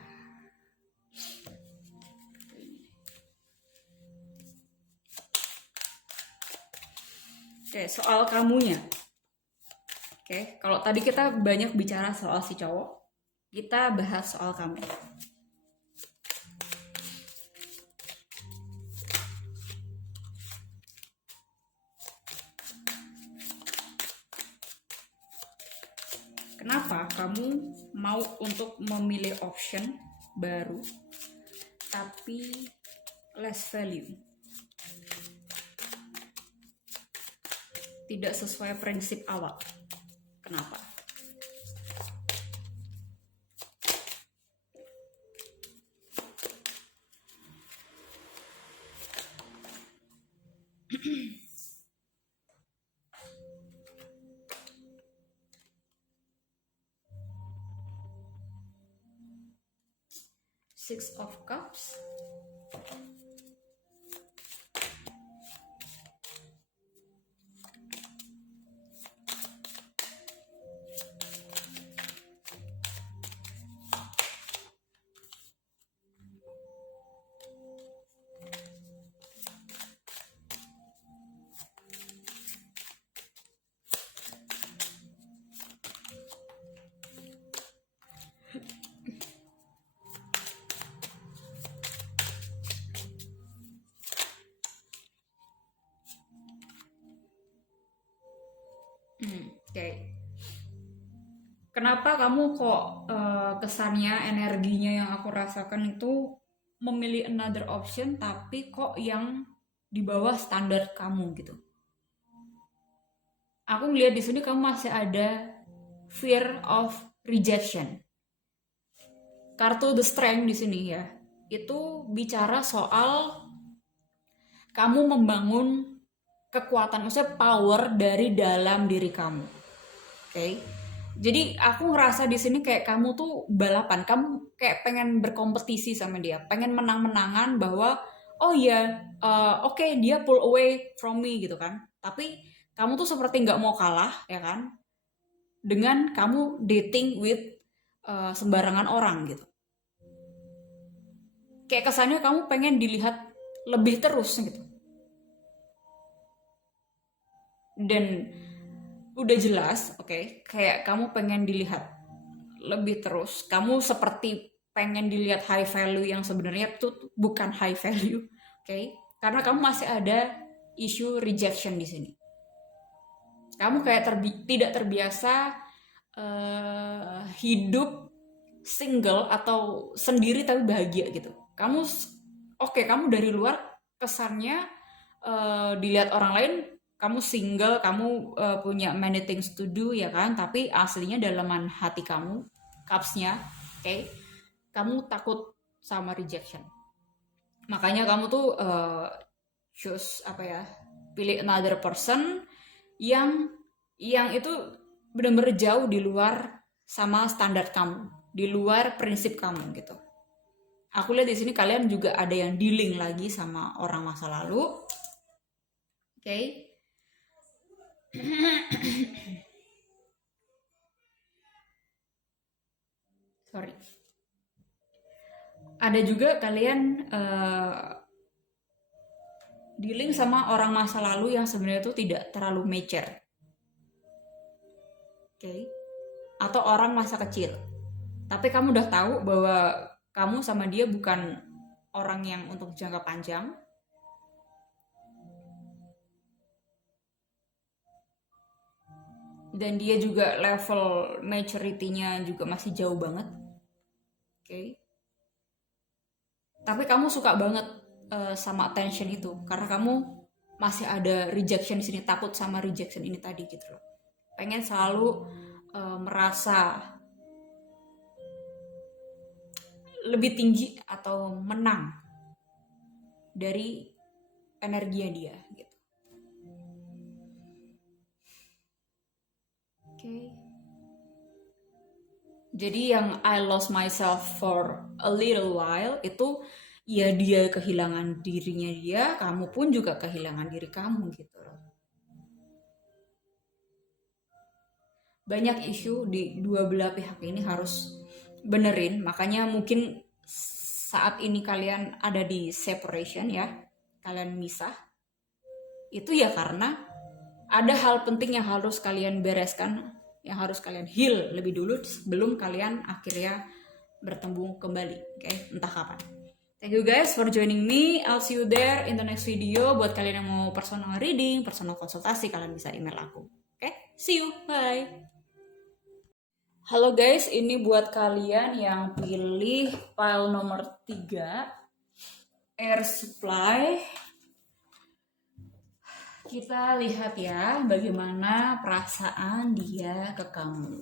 Oke, soal kamunya. Oke, kalau tadi kita banyak bicara soal si cowok, kita bahas soal kamu. Kenapa kamu mau untuk memilih option baru tapi less value? Tidak sesuai prinsip awal. Kenapa? Six of Cups. Oke. Kenapa kamu kok kesannya energinya yang aku rasakan itu memilih another option tapi kok yang di bawah standar kamu gitu? Aku ngeliat di sini kamu masih ada fear of rejection. Kartu The Strength di sini ya, itu bicara soal kamu membangun kekuatan, maksudnya power dari dalam diri kamu. Oke. Jadi aku ngerasa di sini kayak kamu tuh balapan, kamu kayak pengen berkompetisi sama dia, pengen menang-menangan bahwa oh ya, oke, dia pull away from me gitu kan. Tapi kamu tuh seperti nggak mau kalah ya kan, dengan kamu dating with sembarangan orang gitu. Kayak kesannya kamu pengen dilihat lebih terus gitu. Dan udah jelas, oke, kayak kamu pengen dilihat lebih terus. Kamu seperti pengen dilihat high value yang sebenarnya tuh bukan high value, oke? Karena kamu masih ada isu rejection di sini. Kamu kayak tidak terbiasa hidup single atau sendiri tapi bahagia gitu. Kamu oke, kamu dari luar kesannya dilihat orang lain kamu single, kamu punya many things to do ya kan, tapi aslinya dalaman hati kamu, cupsnya, oke, kamu takut sama rejection. Makanya kamu tuh choose apa ya, pilih another person yang itu benar-benar jauh di luar sama standar kamu, di luar prinsip kamu gitu. Aku lihat di sini kalian juga ada yang dealing lagi sama orang masa lalu, oke? Sorry. Ada juga kalian dealing sama orang masa lalu yang sebenarnya itu tidak terlalu mature, oke? Atau orang masa kecil. Tapi kamu udah tahu bahwa kamu sama dia bukan orang yang untuk jangka panjang. Dan dia juga level maturity-nya juga masih jauh banget. Oke. Tapi kamu suka banget sama attention itu karena kamu masih ada rejection di sini, takut sama rejection ini tadi gitu loh. Pengen selalu merasa lebih tinggi atau menang dari energinya dia gitu. Oke. Jadi yang I lost myself for a little while itu ya dia kehilangan dirinya dia, kamu pun juga kehilangan diri kamu gitu loh. Banyak isu di dua belah pihak ini harus benerin, makanya mungkin saat ini kalian ada di separation ya, kalian misah, itu ya karena ada hal penting yang harus kalian bereskan, yang harus kalian heal lebih dulu sebelum kalian akhirnya bertemu kembali, oke? Entah kapan. Thank you guys for joining me. I'll see you there in the next video. Buat kalian yang mau personal reading, personal konsultasi, kalian bisa email aku. Oke? See you. Bye. Halo guys, ini buat kalian yang pilih file nomor 3, Air Supply. Kita lihat ya bagaimana perasaan dia ke kamu.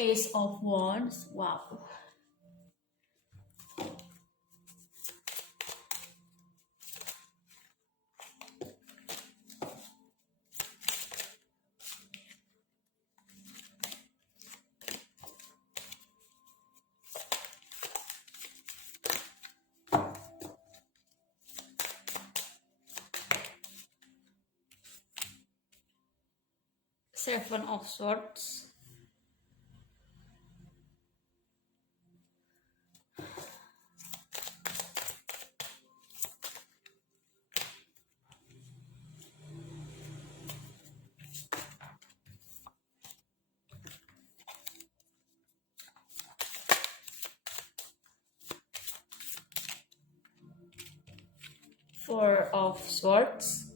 Ace of Wands, wow. Seven of Swords. Four of Swords.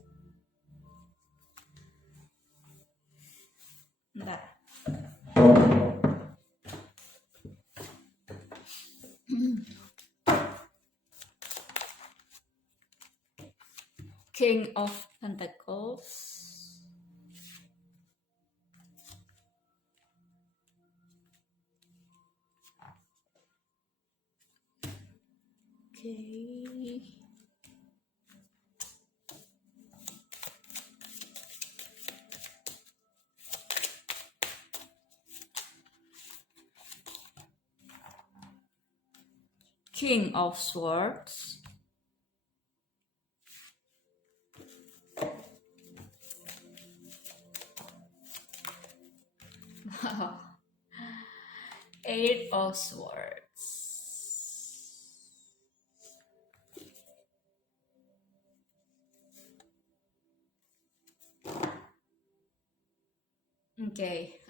Bentar. King of Pentacles. Okay. King of Swords. Eight of Swords. Oke,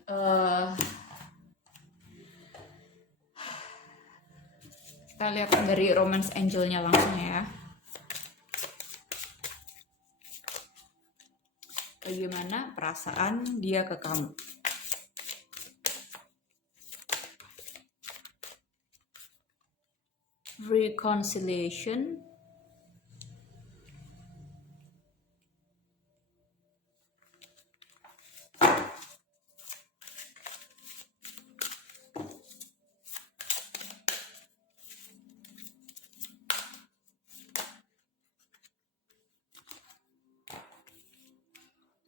kita lihat dari romance angelnya langsung ya. Bagaimana perasaan dia ke kamu? Reconciliation.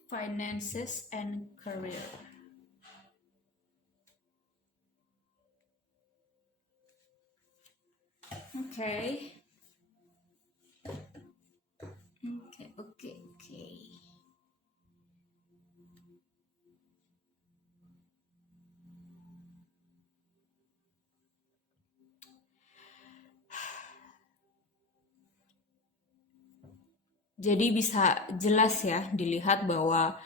Finances and career. Okay. Okay. Jadi bisa jelas ya dilihat bahwa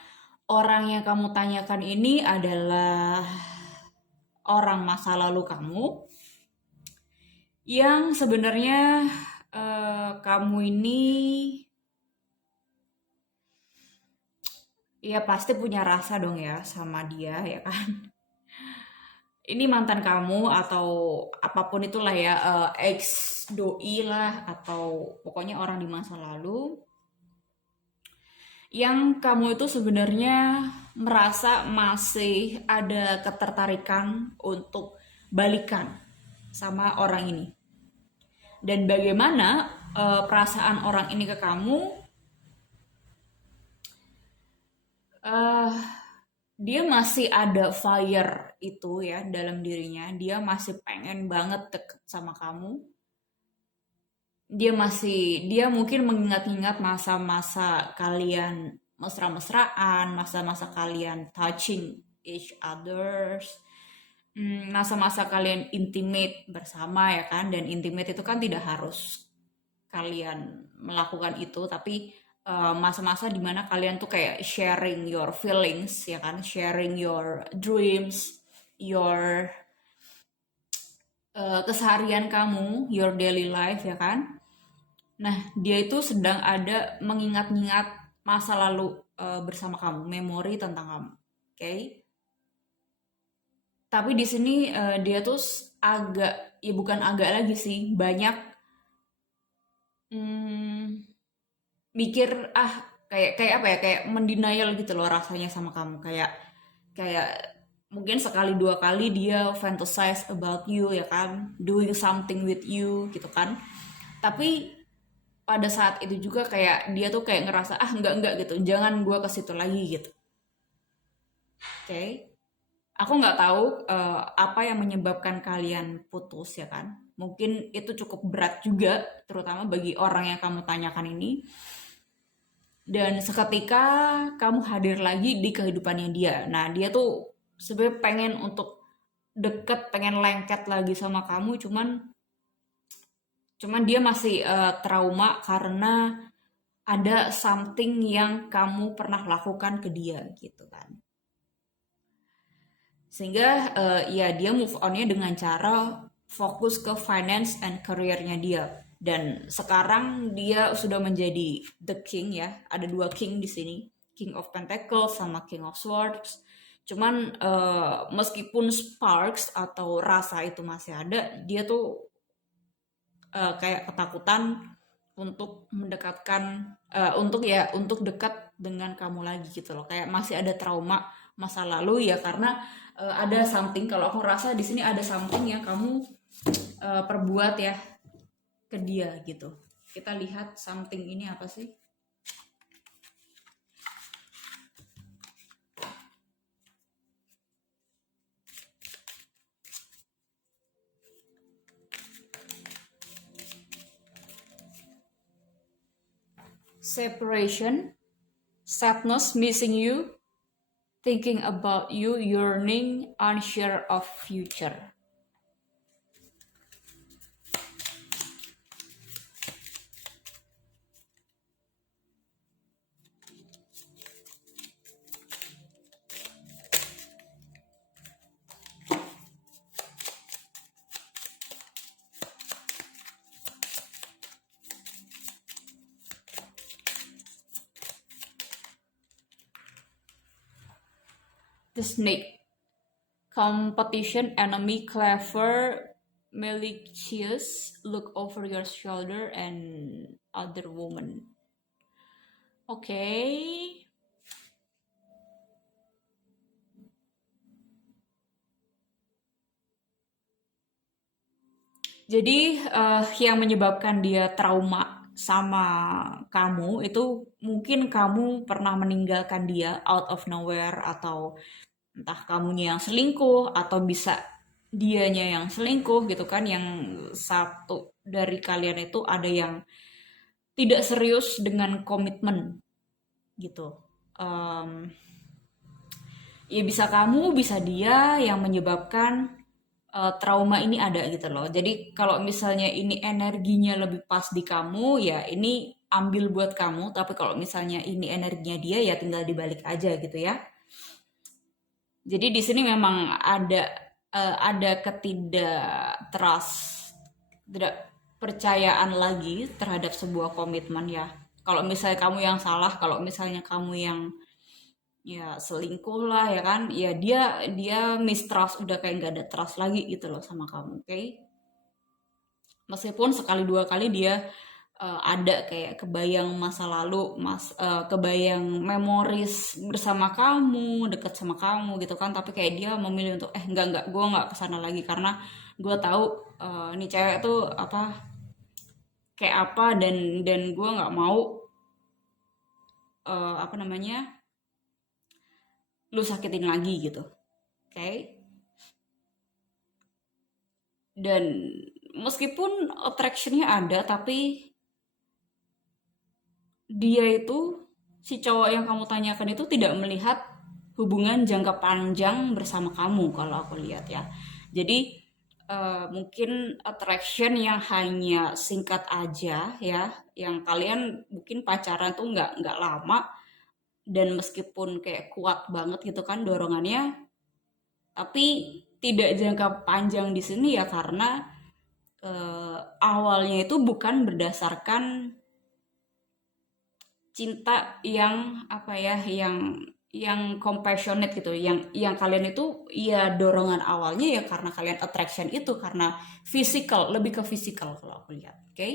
orang yang kamu tanyakan ini adalah orang masa lalu kamu yang sebenarnya kamu ini ya pasti punya rasa dong ya sama dia ya kan. Ini mantan kamu atau apapun itulah ya, ex doi lah atau pokoknya orang di masa lalu yang kamu itu sebenarnya merasa masih ada ketertarikan untuk balikan sama orang ini. Dan bagaimana perasaan orang ini ke kamu, eh dia masih ada fire itu ya dalam dirinya, dia masih pengen banget deket sama kamu, dia mungkin mengingat-ingat masa-masa kalian mesra-mesraan, masa-masa kalian touching each others, masa-masa kalian intimate bersama ya kan, dan intimate itu kan tidak harus kalian melakukan itu, tapi masa-masa dimana kalian tuh kayak sharing your feelings ya kan, sharing your dreams, your keseharian kamu, your daily life ya kan. Nah, dia itu sedang ada mengingat-ingat masa lalu bersama kamu, memori tentang kamu. Oke. Okay? Tapi di sini dia tuh agak, ya bukan agak lagi sih, banyak hmm, mikir kayak kayak apa ya, kayak mendenial gitu loh rasanya sama kamu, kayak kayak mungkin sekali dua kali dia fantasize about you ya kan, doing something with you gitu kan, tapi pada saat itu juga kayak dia tuh kayak ngerasa enggak gitu, jangan gue ke situ lagi gitu. Oke. Okay? Aku nggak tahu apa yang menyebabkan kalian putus ya kan, mungkin itu cukup berat juga terutama bagi orang yang kamu tanyakan ini, dan seketika kamu hadir lagi di kehidupannya dia. Nah, dia tuh sebenarnya pengen untuk deket, pengen lengket lagi sama kamu, cuman cuman dia masih trauma karena ada something yang kamu pernah lakukan ke dia gitu kan. Sehingga ya dia move onnya dengan cara fokus ke finance and career-nya dia. Dan sekarang dia sudah menjadi the king ya. Ada dua king di sini, King of Pentacles sama King of Swords. Cuman meskipun sparks atau rasa itu masih ada, dia tuh kayak ketakutan untuk mendekatkan untuk dekat dengan kamu lagi gitu loh, kayak masih ada trauma masa lalu ya, karena ada something, kalau aku rasa di sini ada something yang kamu perbuat ya ke dia gitu. Kita lihat something ini apa sih. Separation, sadness, missing you, thinking about you, yearning, unsure of future. The snake. Competition, enemy, clever, malicious, look over your shoulder, and other woman. Oke. Okay. Jadi yang menyebabkan dia trauma sama kamu itu mungkin kamu pernah meninggalkan dia out of nowhere, atau entah kamunya yang selingkuh atau bisa dianya yang selingkuh gitu kan, yang satu dari kalian itu ada yang tidak serius dengan komitmen gitu. Ya bisa kamu, bisa dia yang menyebabkan trauma ini ada gitu loh. Jadi kalau misalnya ini energinya lebih pas di kamu, ya ini ambil buat kamu. Tapi kalau misalnya ini energinya dia, ya tinggal dibalik aja gitu ya. Jadi di sini memang ada tidak percayaan lagi terhadap sebuah komitmen ya. Kalau misalnya kamu yang salah, kalau misalnya kamu yang ya selingkuh lah ya kan, ya dia mistrust, udah kayak nggak ada trust lagi gitu loh sama kamu. Oke. Meskipun sekali dua kali dia ada kayak kebayang masa lalu, kebayang memoris bersama kamu, deket sama kamu gitu kan, tapi kayak dia memilih untuk enggak, gue nggak kesana lagi karena gue tahu nih cewek tuh apa kayak apa, dan gue nggak mau apa namanya lu sakitin lagi gitu. Oke. Okay? Dan meskipun attractionnya ada, tapi dia itu, si cowok yang kamu tanyakan itu tidak melihat hubungan jangka panjang bersama kamu kalau aku lihat ya. Jadi mungkin attraction yang hanya singkat aja ya, yang kalian mungkin pacaran tuh nggak lama, dan meskipun kayak kuat banget gitu kan dorongannya, tapi tidak jangka panjang di sini ya karena awalnya itu bukan berdasarkan cinta yang apa ya, yang compassionate gitu, yang kalian itu ya dorongan awalnya ya karena kalian attraction itu karena physical, lebih ke physical kalau aku lihat. Oke. Okay?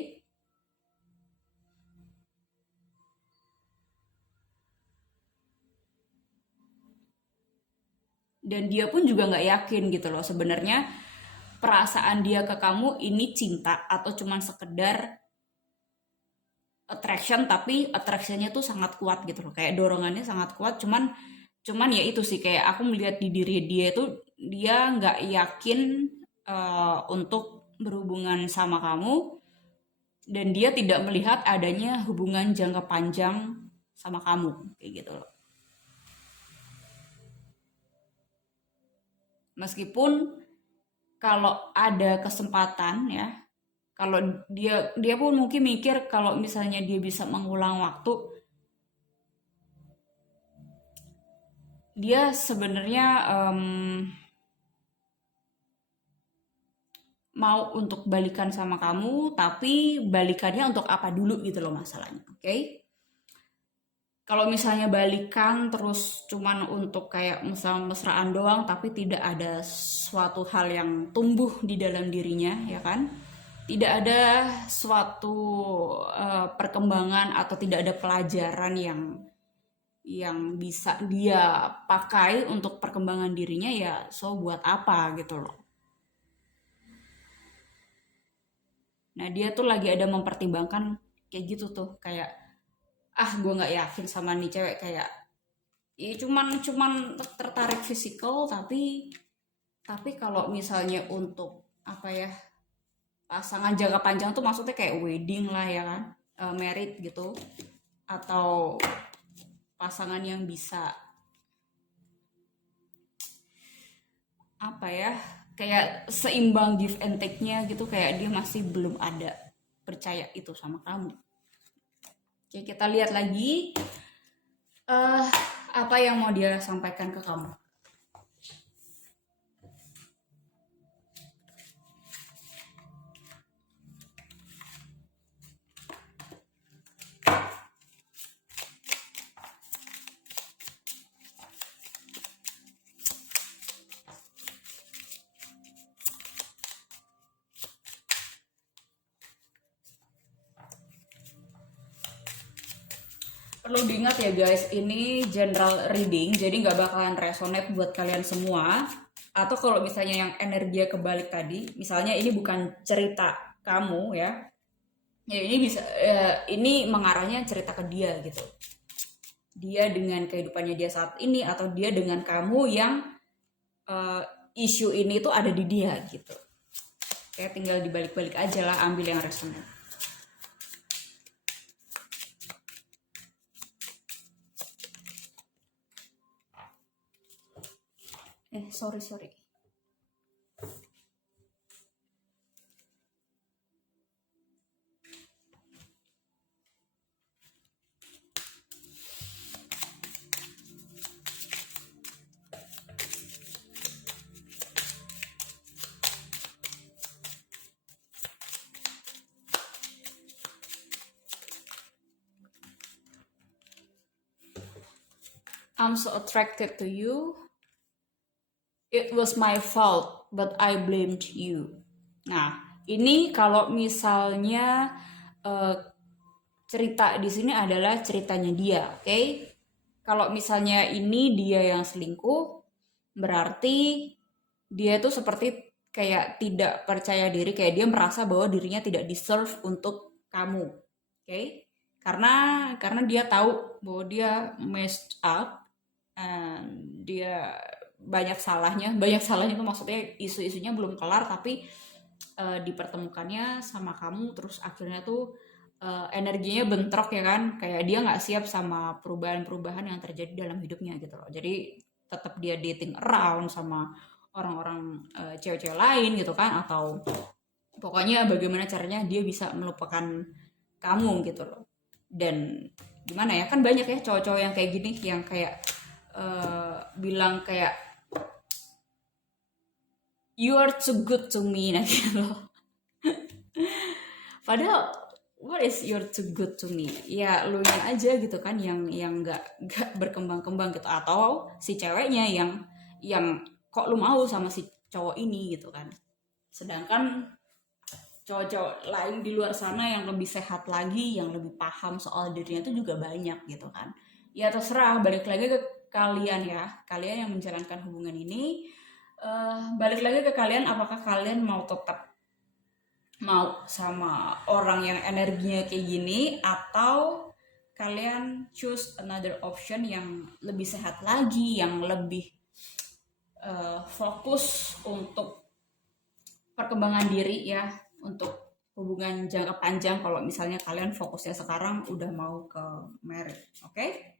Dan dia pun juga nggak yakin gitu loh sebenarnya perasaan dia ke kamu ini cinta atau cuman sekedar attraction, tapi attractionnya tuh sangat kuat gitu loh, kayak dorongannya sangat kuat, cuman cuman ya itu sih kayak aku melihat di diri dia itu dia nggak yakin untuk berhubungan sama kamu, dan dia tidak melihat adanya hubungan jangka panjang sama kamu kayak gitu loh. Meskipun kalau ada kesempatan ya, kalau dia dia pun mungkin mikir kalau misalnya dia bisa mengulang waktu, dia sebenarnya mau untuk balikan sama kamu, tapi balikannya untuk apa dulu gitu loh masalahnya. Oke. Okay? Kalau misalnya balikan terus cuman untuk kayak mesra-mesraan doang tapi tidak ada suatu hal yang tumbuh di dalam dirinya ya kan, tidak ada suatu perkembangan atau tidak ada pelajaran yang bisa dia pakai untuk perkembangan dirinya, ya so buat apa gitu loh. Nah dia tuh lagi ada mempertimbangkan kayak gitu tuh, kayak gue nggak yakin sama nih cewek, kayak ya cuman tertarik fisikal, tapi kalau misalnya untuk apa ya, pasangan jangka panjang tuh maksudnya kayak wedding lah ya kan, married gitu, atau pasangan yang bisa apa ya, kayak seimbang give and take-nya gitu, kayak dia masih belum ada percaya itu sama kamu. Oke, kita lihat lagi eh apa yang mau dia sampaikan ke kamu. Perlu diingat ya guys, ini general reading, jadi nggak bakalan resonate buat kalian semua. Atau kalau misalnya yang energi kebalik tadi, misalnya ini bukan cerita kamu ya, ya ini bisa ini mengarahnya cerita ke dia gitu. Dia dengan kehidupannya dia saat ini, atau dia dengan kamu yang isu ini tuh ada di dia gitu. Kayak tinggal dibalik-balik aja lah, ambil yang resonate. Sorry. I'm so attracted to you. It was my fault, but I blamed you. Nah, Ini kalau misalnya eh, cerita di sini adalah ceritanya dia, oke? Kalau misalnya ini dia yang selingkuh, berarti dia tuh seperti kayak tidak percaya diri, kayak dia merasa bahwa dirinya tidak deserve untuk kamu, oke? Karena dia tahu bahwa dia messed up, and dia banyak salahnya tuh maksudnya isu-isunya belum kelar tapi dipertemukannya sama kamu terus akhirnya tuh energinya bentrok ya kan, kayak dia nggak siap sama perubahan-perubahan yang terjadi dalam hidupnya gitu loh, jadi tetap dia dating around sama orang-orang cewek-cewek lain gitu kan, atau pokoknya bagaimana caranya dia bisa melupakan kamu gitu loh. Dan gimana ya, kan banyak ya cowok-cowok yang kayak gini yang kayak bilang kayak you are too good to me nah gitu loh. Padahal what is you're too good to me? Ya lu nya aja gitu kan yang nggak berkembang-kembang gitu, atau si ceweknya yang kok lu mau sama si cowok ini gitu kan. Sedangkan cowok-cowok lain di luar sana yang lebih sehat lagi, yang lebih paham soal dirinya itu juga banyak gitu kan. Ya terserah, balik lagi ke kalian ya, kalian yang menjalankan hubungan ini, balik lagi ke kalian, apakah kalian mau tetap mau sama orang yang energinya kayak gini, atau kalian choose another option yang lebih sehat lagi, yang lebih fokus untuk perkembangan diri ya, untuk hubungan jangka panjang. Kalau misalnya kalian fokusnya sekarang udah mau ke married, oke?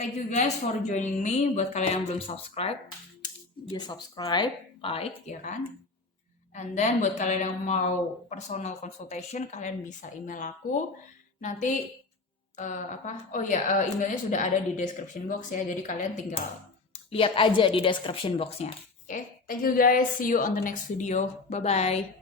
Thank you guys for joining me. Buat kalian yang belum subscribe, dia subscribe, like ya kan. And then buat kalian yang mau personal consultation, kalian bisa email aku. Nanti emailnya sudah ada di description box ya. Jadi kalian tinggal lihat aja di description boxnya. Oke, thank you guys. See you on the next video. Bye bye.